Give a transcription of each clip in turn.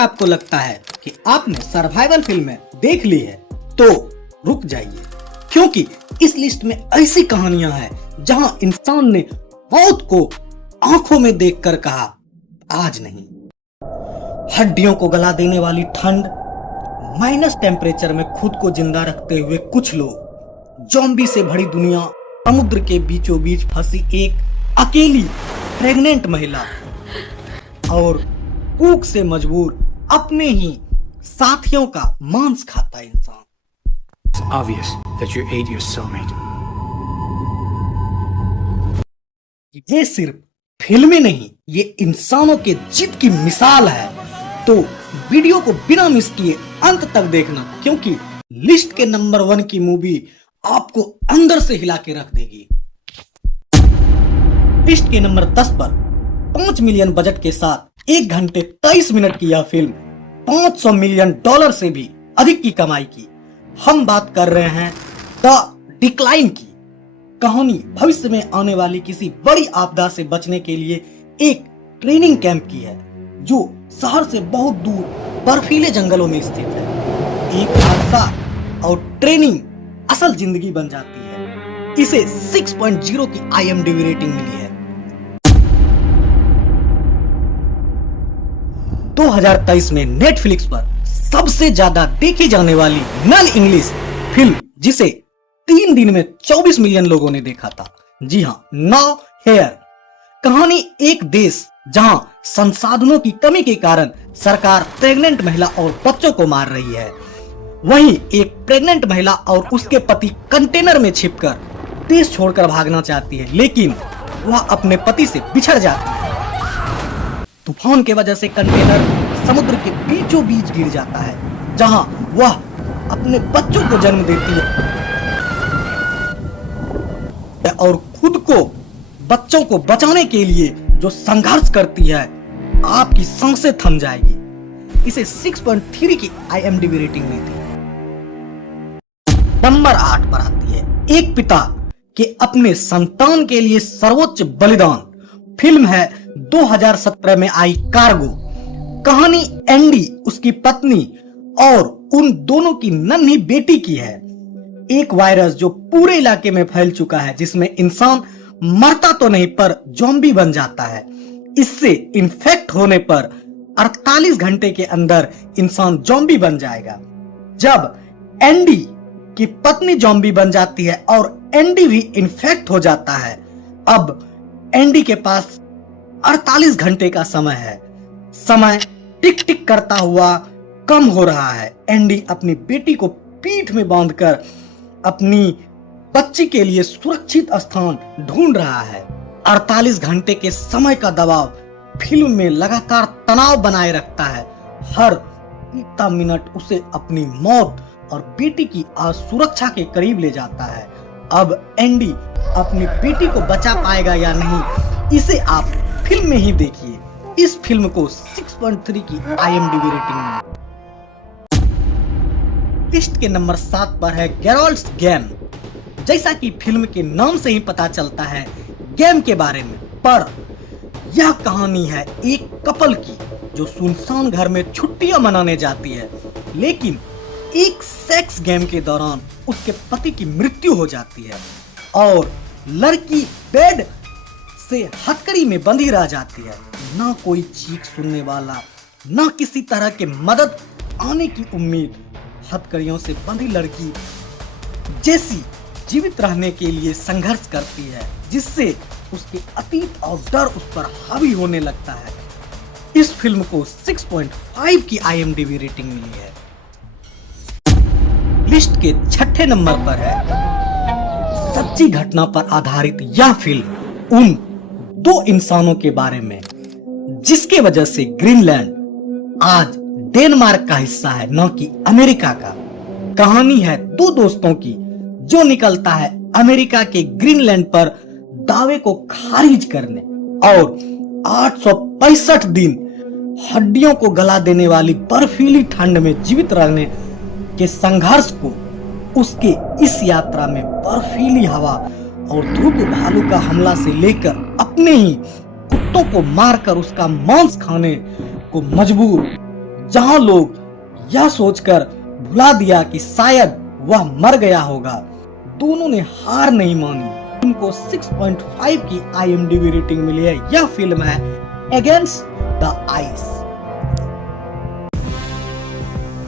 आपको लगता है कि आपने सर्वाइवल फिल्में देख ली है तो रुक जाइए, क्योंकि इस लिस्ट में ऐसी कहानियां हैं जहां इंसान ने मौत को आंखों में देखकर कहा आज नहीं। हड्डियों को गला देने वाली ठंड, माइनस टेम्परेचर में खुद को जिंदा रखते हुए कुछ लोग, ज़ॉम्बी से भरी दुनिया, समुद्र के बीचों बीच फंसी एक अकेली प्रेग्नेंट महिला और भूख से मजबूर अपने ही साथियों का मांस खाता इंसान। It's obvious that you ate your cellmate. ये सिर्फ फिल्में नहीं, ये इंसानों के जिद की मिसाल है। तो वीडियो को बिना मिस किए अंत तक देखना, क्योंकि लिस्ट के नंबर 1 की मूवी आपको अंदर से हिला के रख देगी। लिस्ट के नंबर 10 पर 5 मिलियन बजट के साथ 1 घंटे 23 मिनट की यह फिल्म $500 मिलियन से भी अधिक की कमाई की। हम बात कर रहे हैं द डिक्लाइन की। कहानी भविष्य में आने वाली किसी बड़ी आपदा से बचने के लिए एक ट्रेनिंग कैंप की है, जो शहर से बहुत दूर बर्फीले जंगलों में स्थित है। एक हादसा और ट्रेनिंग असल जिंदगी बन जाती है। इसे 6.0 की IMDb रेटिंग मिली है। 2023 में नेटफ्लिक्स पर सबसे ज्यादा देखी जाने वाली नॉन इंग्लिश फिल्म, जिसे 3 दिन में 24 मिलियन लोगों ने देखा था। जी हां, नाउ हेयर। कहानी एक देश जहां संसाधनों की कमी के कारण सरकार प्रेग्नेंट महिला और बच्चों को मार रही है। वहीं एक प्रेग्नेंट महिला और उसके पति कंटेनर में छिपकर देश छोड़कर भागना चाहती है, लेकिन वह अपने पति से बिछड़ जाती है। तूफान की वजह से कंटेनर समुद्र के बीचों बीच गिर जाता है, जहां वह अपने बच्चों को जन्म देती है और खुद को बच्चों को बचाने के लिए जो संघर्ष करती है, आपकी सांसें थम जाएगी। इसे 6.3 की IMDb रेटिंग मिली थी। नंबर 8 पर आती है एक पिता के अपने संतान के लिए सर्वोच्च बलिदान। फिल्म है 2017 में आई कार्गो। कहानी एंडी, उसकी पत्नी और उन दोनों की नन्ही बेटी की है। एक वायरस जो पूरे इलाके में फैल चुका है, जिसमें इंसान मरता तो नहीं पर ज़ॉम्बी बन जाता है। इससे इन्फेक्ट होने पर 48 घंटे के अंदर इंसान ज़ॉम्बी बन जाएगा। जब एंडी की पत्नी ज़ॉम्बी बन जाती है और एंडी भी इन्फेक्ट हो जाता है, अब एंडी के पास 48 घंटे का समय है। समय टिक टिक करता हुआ कम हो रहा है। एंडी अपनी बेटी को पीठ में बांधकर अपनी बच्ची के लिए सुरक्षित स्थान ढूंढ रहा है। 48 घंटे के समय का दबाव फिल्म में लगातार तनाव बनाए रखता है। हर बीतता मिनट उसे अपनी मौत और बेटी की सुरक्षा के करीब ले जाता है। अब एंडी अपनी बेटी को बचा पाएगा या नहीं, इसे आप फिल्म में ही देखिए। इस फिल्म को 6.3 की IMDb रेटिंग मिली। लिस्ट के नंबर 7 पर है गेरोल्ड्स गेम। जैसा कि फिल्म के नाम से ही पता चलता है गेम के बारे में, पर यह कहानी है एक कपल की जो सुनसान घर में छुट्टियां मनाने जाती है, लेकिन एक सेक्स गेम के दौरान उसके पति की मृत्यु हो जाती है और लड़की बेड से हथकड़ी में बंधी रह जाती है। ना कोई चीख सुनने वाला, ना किसी तरह के मदद आने की उम्मीद। हथकड़ियों से बंधी लड़की जैसी जीवित रहने के लिए संघर्ष करती है, जिससे उसके अतीत और डर उस पर हावी होने लगता है। इस फिल्म को 6.5 की IMDb रेटिंग मिली है। लिस्ट के 6ठे नंबर पर है सच्ची घटना पर आधारित यह फिल्म उन 2 इंसानों के बारे में जिसके वजह से ग्रीनलैंड आज डेनमार्क का हिस्सा है, न कि अमेरिका का। कहानी है 2 दोस्तों की जो निकलता है अमेरिका के ग्रीनलैंड पर दावे को खारिज करने और 865 दिन हड्डियों को गला देने वाली बर्फीली ठंड में जीवित रहने के संघर्ष को। उसके इस यात्रा में बर्फीली हवा और ध्रुव भालू का हमला से लेकर अपने ही कुत्तों को मारकर उसका मांस खाने को मजबूर जहां लोग यह सोचकर भुला दिया कि शायद वह मर गया होगा, दोनों ने हार नहीं मानी। फिल्म को 6.5 की IMDb रेटिंग मिली है। यह फिल्म है अगेंस्ट द आइस।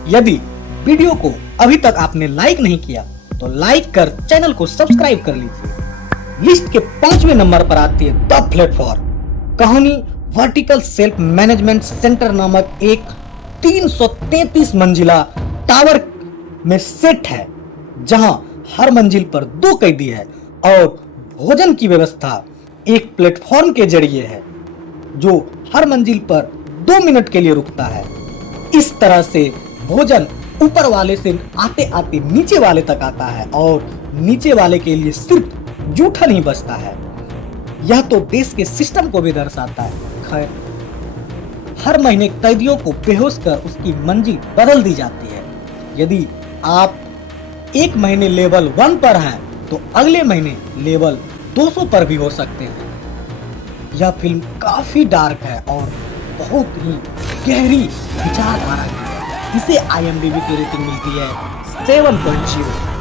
यदि वीडियो को अभी तक आपने लाइक नहीं किया तो लाइक कर चैनल को सब्सक्राइब कर लीजिए। लिस्ट के 5वें नंबर पर आती है द प्लेटफॉर्म। कहानी वर्टिकल सेल्फ मैनेजमेंट सेंटर नामक एक 333 मंजिला टावर में सेट है, जहां हर मंजिल पर 2 कैदी है और भोजन की व्यवस्था एक प्लेटफॉर्म के जरिए है जो हर मंजिल पर 2 मिनट के लिए रुकता है। इस तरह से भोजन ऊपर वाले से आते आते नीचे वाले तक आता है और नीचे वाले के लिए सिर्फ जूठन ही बचता है। यह तो देश के सिस्टम को भी दर्शाता है। खैर, हर महीने कैदियों को बेहोश कर उसकी मंजिल बदल दी जाती है। यदि आप एक महीने लेवल 1 पर हैं तो अगले महीने लेवल 200 पर भी हो सकते हैं। यह फिल्म काफी डार्क है और बहुत ही गहरी विचारधारा की है। इसे IMDb की रेटिंग मिलती है 7.0।